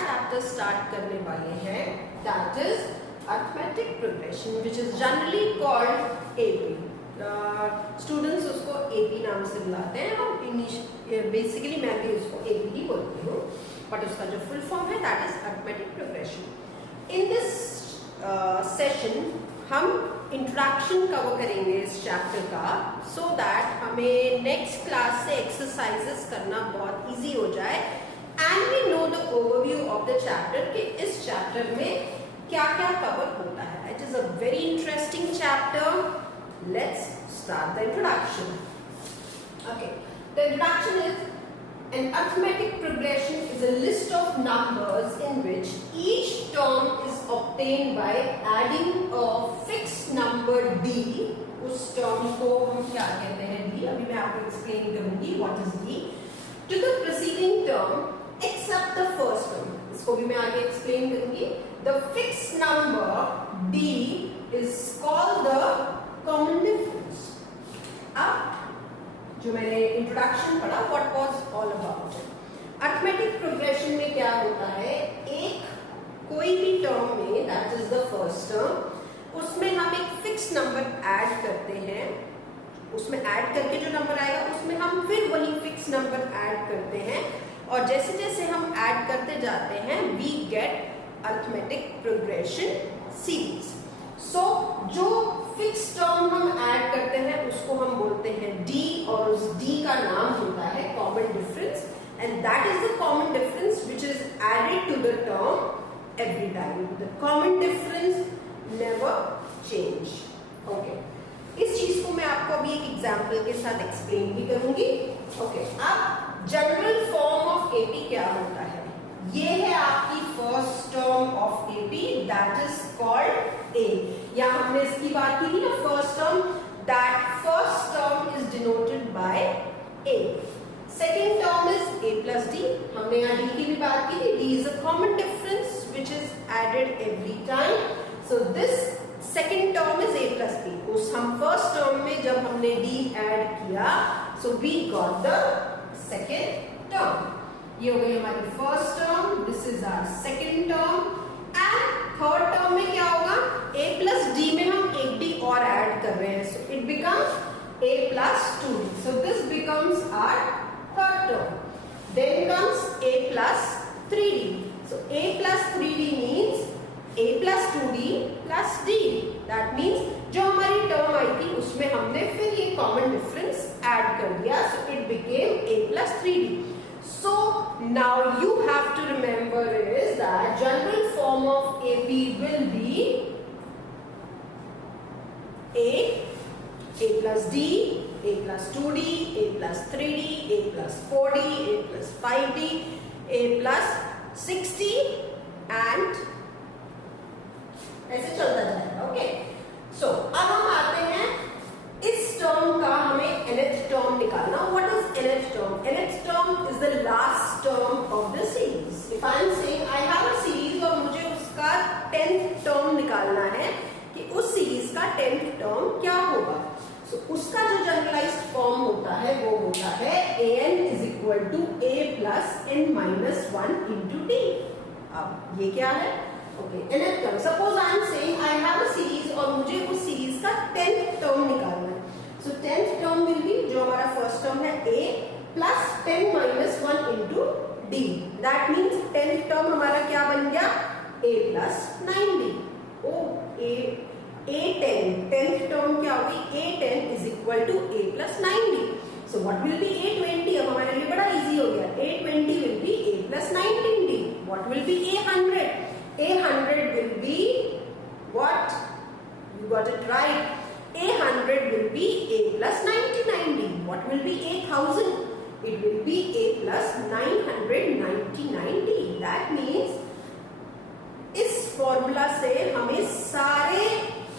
Chapter start करने वाले हैं, that is arithmetic progression, which is generally called AP. Students उसको एपी नाम से बुलाते हैं और बेसिकली मैं भी उसको एपी ही बोलती हूँ, बट उसका जो फुल फॉर्म है that is arithmetic progression. In this session हम इंट्रोडक्शन कवर करेंगे इस चैप्टर का, सो दैट हमें नेक्स्ट क्लास से एक्सरसाइजेस करना बहुत इजी हो जाए and we know the overview of the chapter कि इस चैप्टर में क्या क्या कवर होता है। It is a very interesting chapter. Let's start the introduction. Okay, the introduction is an arithmetic progression is a list of numbers in which each term is obtained by adding a fixed number d. उस term को हम क्या कहते हैं d, अभी मैं आपको explain करूंगी what is d, to the preceding term except the first term. इसको भी मैं आगे explain करूंगी. The fixed number d is called the common difference. अब जो मैंने इंट्रोडक्शन पढ़ा, what was all about it. Arithmetic progression में क्या होता है, एक कोई भी टर्म में, that is the first term, उसमें हम एक फिक्स नंबर ऐड करते हैं। उसमें ऐड करके जो नंबर आएगा उसमें हम फिर वही फिक्स नंबर ऐड करते हैं, और जैसे जैसे हम ऐड करते जाते हैं we get arithmetic progression series. सो जो फिक्स टर्म हम ऐड करते हैं उसको हम बोलते हैं d, और उस d का नाम होता है common difference, and that is the common difference which is added to the term every time. The common difference never change. Okay, इस चीज को मैं आपको अभी एक एग्जांपल के साथ एक्सप्लेन भी करूंगी। ओके, अब जनरल फॉर्म ऑफ एपी क्या होता है, ये है आपकी first term of AP, that is called a. या हमने इसकी बात की थी ना, first term, that first term is denoted by a. Second term is a plus d, हमने यहाँ डी की भी बात की थी। D is a common difference which is added every time, so this second term is a plus b. उस हम first term में जब हमने डी ऐड किया, so we got the second term. ये हो गई हमारी first term, this is our second term, and third term में क्या होगा, a प्लस डी में हम एक डी और ऐड कर रहे हैं, so it becomes a plus 2d, so this becomes our third term. Then comes a plus 3d, so a plus 3d means a plus 2d plus d, that means जो हमारी term आई थी उसमें हमने फिर ये कॉमन डिफरेंस ऐड कर दिया, so it became a plus 3d. So now you have to remember is that general form of AP will be A plus D, A plus 2D, A plus 3D, A plus 4D, A plus 5D, A plus 6D and ऐसे चलता जाएगा। Okay, सो अब हम आते हैं इस term का, हमें nth टर्म निकालना। What is nth term? nth term is the last term of the series. If I am saying I have a series और मुझे उसका 10th टर्म निकालना है कि उस सीरीज का 10th टर्म क्या होगा, सो उसका जो जनरलाइज्ड फॉर्म होता है वो होता है an is equal to a plus n minus 1 into d। अब ये क्या है? Okay, nth term, suppose I am saying I have a series और मुझे उस सीरीज का 10th टर्म निकालना है, सो 10th टर्म विल बी, जो हमारा फर्स्ट टर्म है, a plus 10 minus 1 into d, that means 10th term हमारा क्या बन गया, a plus 9d। O a10, 10th term क्या होगी, a10 is equal to a plus 9d, so what will be a20? अब हमारे लिए बड़ा इजी हो गया, a20 will be a plus 19d। What will be a100? A100 will be what? You got it right. A100 will be A plus 99D. What will be A1000? It will be A plus 999D. That means इस formula से हमें सारे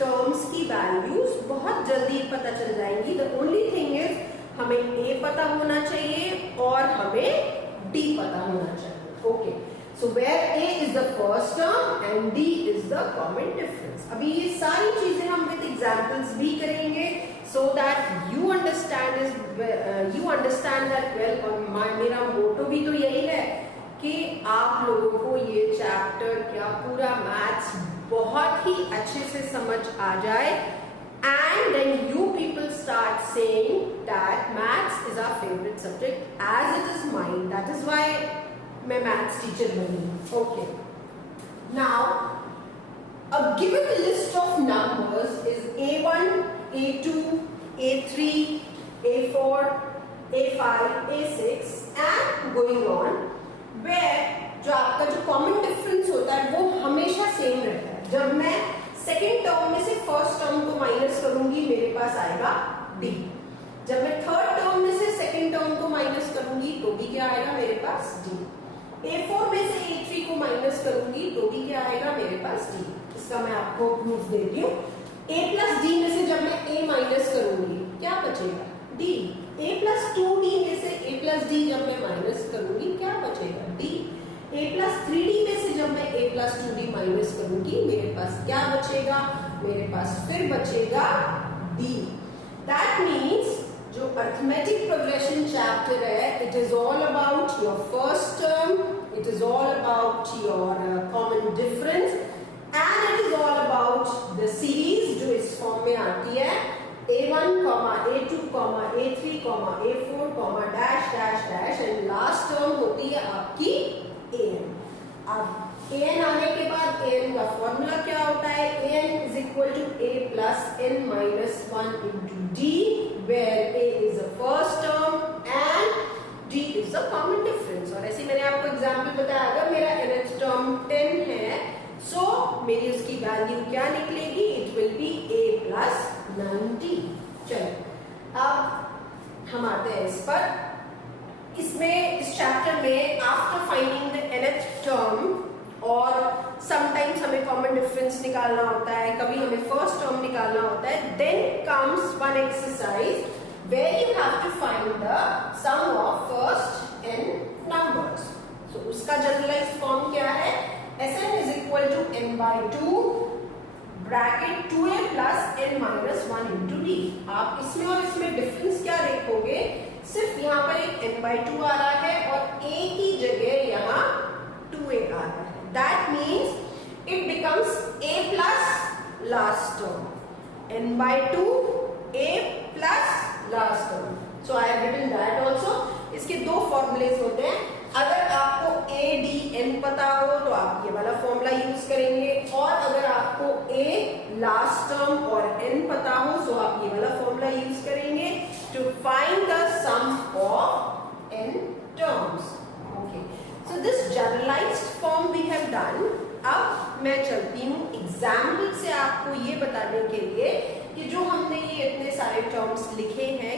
terms की values बहुत जल्दी पता चल जाएंगी। The only thing is हमें A पता होना चाहिए और हमें D पता होना चाहिए। Okay. So where A is the first term and D is the common difference. अभी ये सारी चीजें हम with examples भी करेंगे so that you understand that well। और मेरा मोटो भी तो यही है कि आप लोगों को ये चैप्टर क्या पूरा मैथ्स बहुत ही अच्छे से समझ आ जाए, and then you people start saying that maths is our favorite subject as it is mine. That is why मैं maths teacher बनी. Okay. Now, a given list of numbers is A1, A2, A3, A4, A5, A6 and going on, where जो आपका जो common difference होता है वो हमेशा same रहता है. जब मैं सेकेंड टर्म में से फर्स्ट टर्म को माइनस करूंगी मेरे पास आएगा डी. जब मैं थर्ड टर्म में से सेकेंड टर्म को माइनस करूंगी तो भी क्या आएगा मेरे पास डी. A4 में से A3 को माइनस करूंगी तो भी क्या आएगा मेरे पास डी. इसका मैं आपको प्रूफ देती हूँ. A प्लस डी में से जब मैं A माइनस करूंगी क्या बचेगा डी. A प्लस 2D में से A प्लस डी जब मैं माइनस करूंगी क्या बचेगा डी. A प्लस 3D में से जब मैं A प्लस 2D माइनस करूंगी मेरे पास क्या बचेगा, मेरे पास फिर बचेगा D. दैट मीन्स जो अर्थमेटिक प्रोग्रेशन चैप्टर है, it is all about your first term, it is all about your common difference and it is all about the series जो इस फॉर्म में आती है A1, A2, A3, A4, dash dash dash and last term होती है आपकी an. अब an आने के बाद an का फॉर्मूला क्या होता है, an is equal to a plus n minus 1 into d, where a is the first term and d is the common difference. और ऐसे मैंने आपको एग्जाम्पल बताया, अगर मेरा nth टर्म 10 है सो मेरी उसकी वैल्यू क्या निकलेगी, it will be a plus 90. चलो अब हम आते हैं इस पर. इसमें इस चैप्टर में after finding the nth term और समटाइम्स हमें कॉमन डिफरेंस निकालना होता है, कभी हमें फर्स्ट टर्म निकालना होता है. Then comes one exercise where you have to find the sum of first n numbers. सो उसका जनरलाइज्ड फॉर्म क्या है, Sn is equal to n by 2 bracket 2a plus n minus 1 into d. आप इसमें और इसमें डिफरेंस क्या देखोगे, सिर्फ यहाँ पर एक n by 2 आ रहा है और a की जगह यहाँ 2a आ रहा है. That means it becomes a plus last term, n by 2 a plus last term. So I have written that also. इसके दो फॉर्मूलेज होते हैं. अगर आपको a d n पता हो तो आप ये वाला फॉर्मूला यूज करेंगे, और अगर आपको a लास्ट टर्म और n पता हो तो आप ये वाला फॉर्मूला यूज करेंगे to find the sum of n terms. Okay, so this generalised form we have done. अब मैं चलती हूँ एग्जाम्पल से आपको ये बताने के लिए कि जो हमने ये इतने सारे टर्म्स लिखे हैं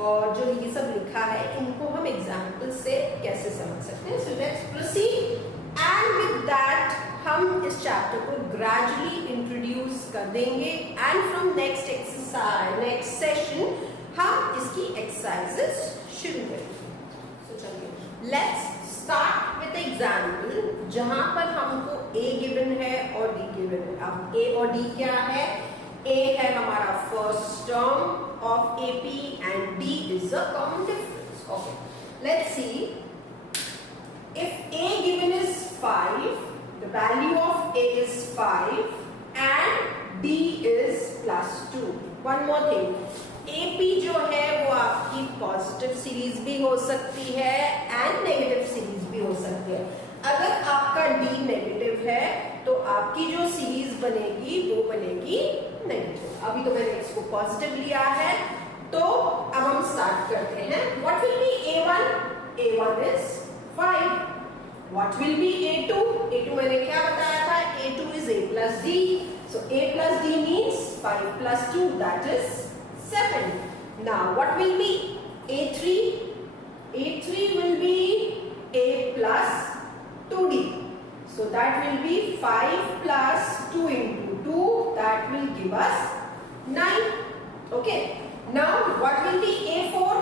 और जो ये सब लिखा है इनको हम एग्जाम्पल से कैसे समझ सकते हैं. So let's proceed and with that हम इस चैप्टर को ग्रेजुअली इंट्रोड्यूस कर देंगे and from next exercise next session हम इसकी एक्सरसाइजेस शुरू करेंगे. सो चलिए लेट्स स्टार्ट विद एग्जाम्पल जहां पर हमको a गिवन है और d गिवन है. अब a और d क्या है, a है हमारा first term of AP and D is the common difference. Okay, let's see. If A given is 5, the value of A is 5 and D is plus 2. One more thing. AP जो है वो आपकी positive series भी हो सकती है and negative series भी हो सकती है. अगर आपका D नेगेटिव है तो आपकी जो सीरीज बनेगी वो बनेगी नेगेटिव. अभी तो मैंने इसको पॉजिटिव लिया है तो अब हम स्टार्ट करते हैं. What will B A1? A1 is 5. What will B A2? A2 मैंने क्या बताया था, A2 is A plus D. So A plus D means 5 plus 2, that is 7. Now what will be A3? A3 will be A plus 2D. So that will be 5 plus 2 into 2, that will give us 9. Okay. Now what will be A4?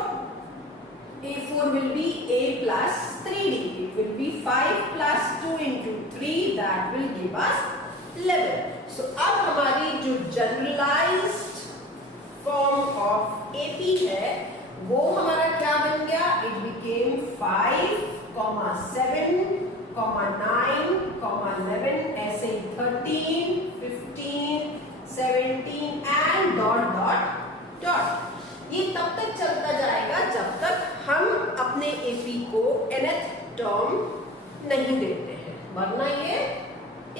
A4 will be A plus 3D. It will be 5 plus 2 into 3, that will give us 11. So अब हमारी जो generalized form of AP है वो हमारा क्या बन गया, it became 5 7, 9, 11, ऐसे 13, 15, 17 एंड डॉट डॉट डॉट। ये तब तक चलता जाएगा जब तक हम अपने एपी को nth टर्म नहीं देते हैं, वरना ये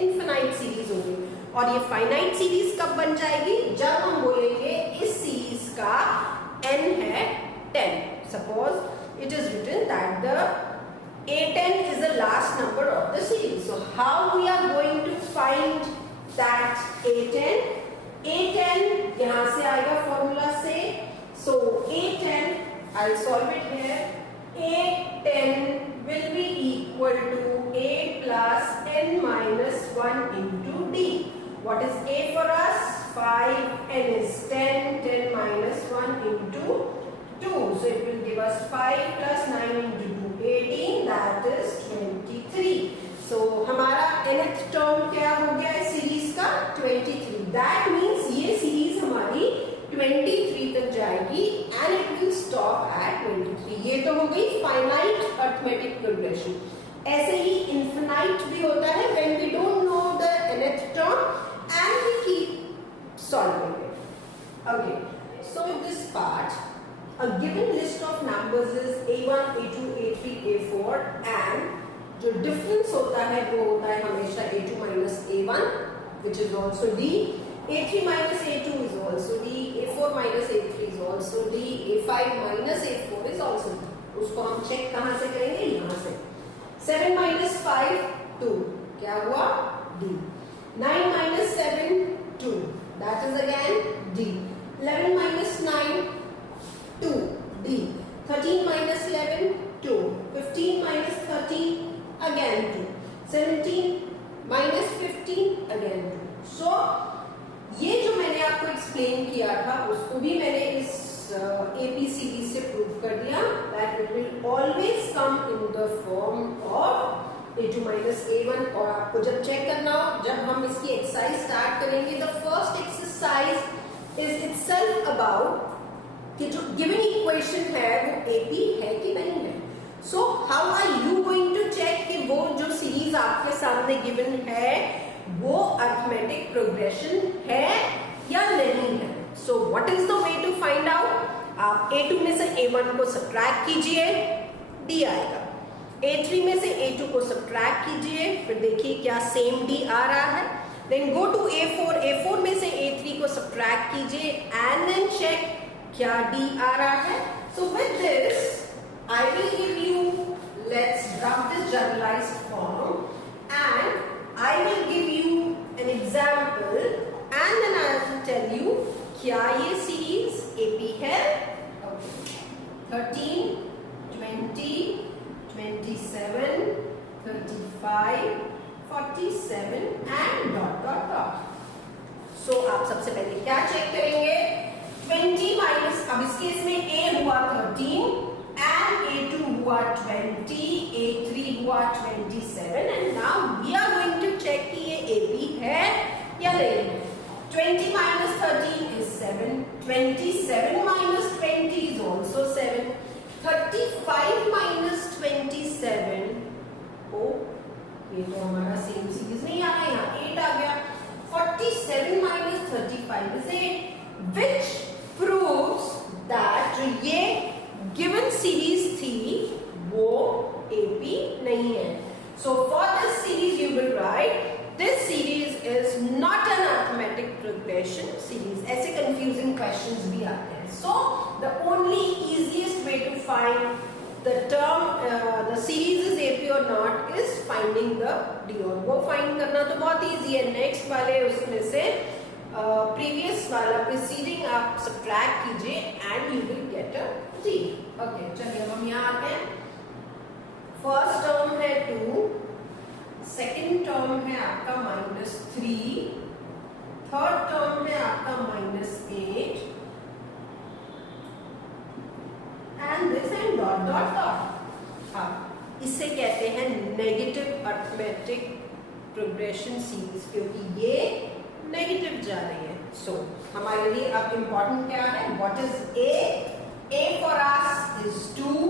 इनफिनाइट सीरीज होगी। और ये फाइनाइट सीरीज कब बन जाएगी? जब हम बोलेंगे इस सीरीज का n है 10। Suppose it is written that the A10 is the last number of the series. So how we are going to find that A10? A10 यहाँ से आएगा फॉर्मूला से। So A10, I'll solve it here. A10 will be equal to A plus n minus 1 into D. What is A for us? 5. N is 10. 10 minus 1 into 2. So it will give us 5 plus 9 into 2. 18, that is 23. So हमारा nth term क्या हो गया है series का? 23. That means ये series हमारी 23 तक जाएगी and it will stop at 23. ये तो हो गई फाइनाइट अरिथमेटिक प्रोग्रेशन। ऐसे ही इनफिनाइट भी होता है when we don't know the nth term and we keep solving it. Okay, so this part, a given list of numbers is A1, A2, A3, A4 and जो difference होता है वो होता है हमेशा A2 minus A1 which is also D, A3 minus A2 is also D, A4 minus A3 is also D, A5 minus A4 is also D. उसको हम check कहाँ से करेंगे? यहाँ से। 7 minus 5 2 क्या हुआ? D. 9 minus 7 2 that is again D. 11 minus 9 2 D. 13 minus 11 2. 15 minus 13 again 2. 17 minus 15 again 2. So ये जो मैंने आपको एक्सप्लेन किया था उसको भी मैंने इस AP सीरीज से प्रूव कर दिया that it will always come in the form of A2 minus A1। और आपको जब चेक करना हो, जब हम इसकी एक्सरसाइज स्टार्ट करेंगे, the first exercise is itself about कि जो गिवन इक्वेशन है वो AP है कि नहीं है। So how are you going to check कि वो जो सीरीज आपके सामने गिवन है वो अरिथमेटिक प्रोग्रेशन है या नहीं है? So what is the way to find out? आप A2 में से A1 को सब्ट्रैक्ट कीजिए, D आएगा। A3 में से A2 को सब्ट्रैक्ट कीजिए, फिर देखिए क्या सेम D आ रहा है। Then go to A4, A4 में से A3 को सब्ट्रैक्ट कीजिए एंड देन चेक क्या D आ रहा है। So with this, I will give you, let's drop this generalized form and I will give you an example and then I will tell you क्या ये series AP है। Okay. 13, 20, 27, 35, 47 and dot dot dot. So आप सबसे पहले क्या check करेंगे? 20 minus, अब इस केस में A हुआ 13 and A2 हुआ 20, A3 हुआ 27 and now we are going to check कि ये AP है या नहीं है। 20 minus 13 is 7, 27 minus 20 is also 7, 35 minus 27, oh ये तो हमारा सेम सीरीज नहीं आ रहा, यहाँ 8 आ गया। 47 minus 35 is 8 which proves that जो ये given series थी वो AP नहीं है। So for this series you will write this series is not an arithmetic progression series। ऐसे confusing questions भी आते हैं। So the only easiest way to find the term the series is AP or not is finding the D। और वो find करना तो बहुत easy है। next वाले उसमें से प्रीवियस वाला प्रीसीडिंग आप सब्ट्रैक्ट कीजिए and you will get a D। Okay, चलिए हम यहाँ आते हैं। फर्स्ट टर्म है 2, सेकेंड टर्म है आपका -3, थर्ड टर्म है आपका -8 and this and dot dot dot. अब इसे कहते हैं नेगेटिव अरिथमेटिक प्रोग्रेशन सीरीज क्योंकि ये नेगेटिव जा रही है। सो हमारे लिए अब इंपॉर्टेंट क्या है? What is A? A for us is 2,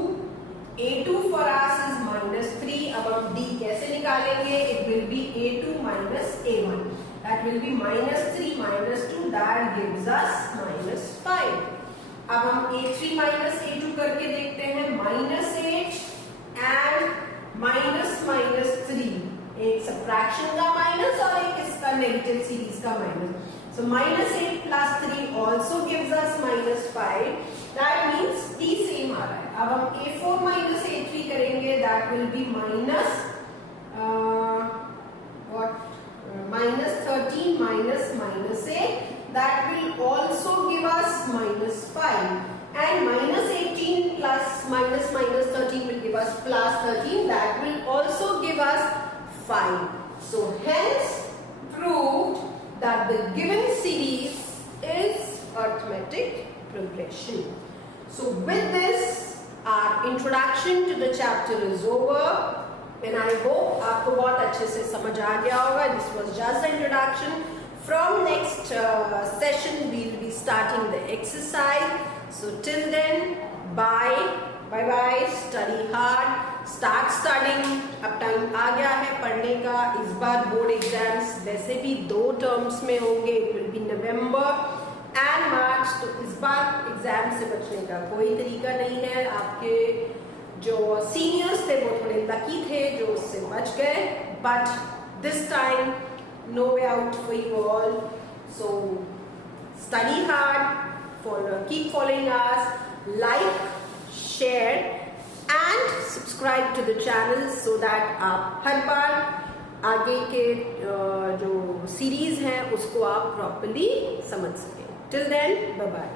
A2 for us is -3. अब हम D कैसे निकालेंगे? It will be A2 minus A1. That will be -3 minus 2. That gives us -5. अब हम A3 minus A2 करके देखते हैं. -8 and -3. एक सब्ट्रैक्शन का माइनस और एक इसका नेगेटिव सीरीज का minus. So -8 plus 3 also gives us -5. That means D same आ रहा है. अब हम A4 minus A3 करेंगे. That will be minus -13 minus -8. That will also give us -5. And -18 plus -13 will give us +13. That will also give us 5. So hence proved that the given series is arithmetic progression. So with this, our introduction to the chapter is over, and I hope आपको बहुत अच्छे से समझ आ गया होगा. This was just the introduction. From next session, we'll be starting the exercise. So till then, bye. Bye. Study hard. Start studying. अब time आ गया है पढ़ने का. इस बार बोर्ड एग्जाम्स वैसे भी 2 टर्म्स में होंगे. It will be November and March. तो इस बार एग्जाम से बचने का कोई तरीका नहीं है. आपके जो सीनियर्स थे वो थोड़े लकी थे जो उससे बच गए. But this time, no way out for you all. So study hard. Keep following us. Like, share and subscribe to the channel so that आप हर बार आगे के जो सीरीज हैं उसको आप प्रॉपर्ली समझ सकें. Till then, bye bye.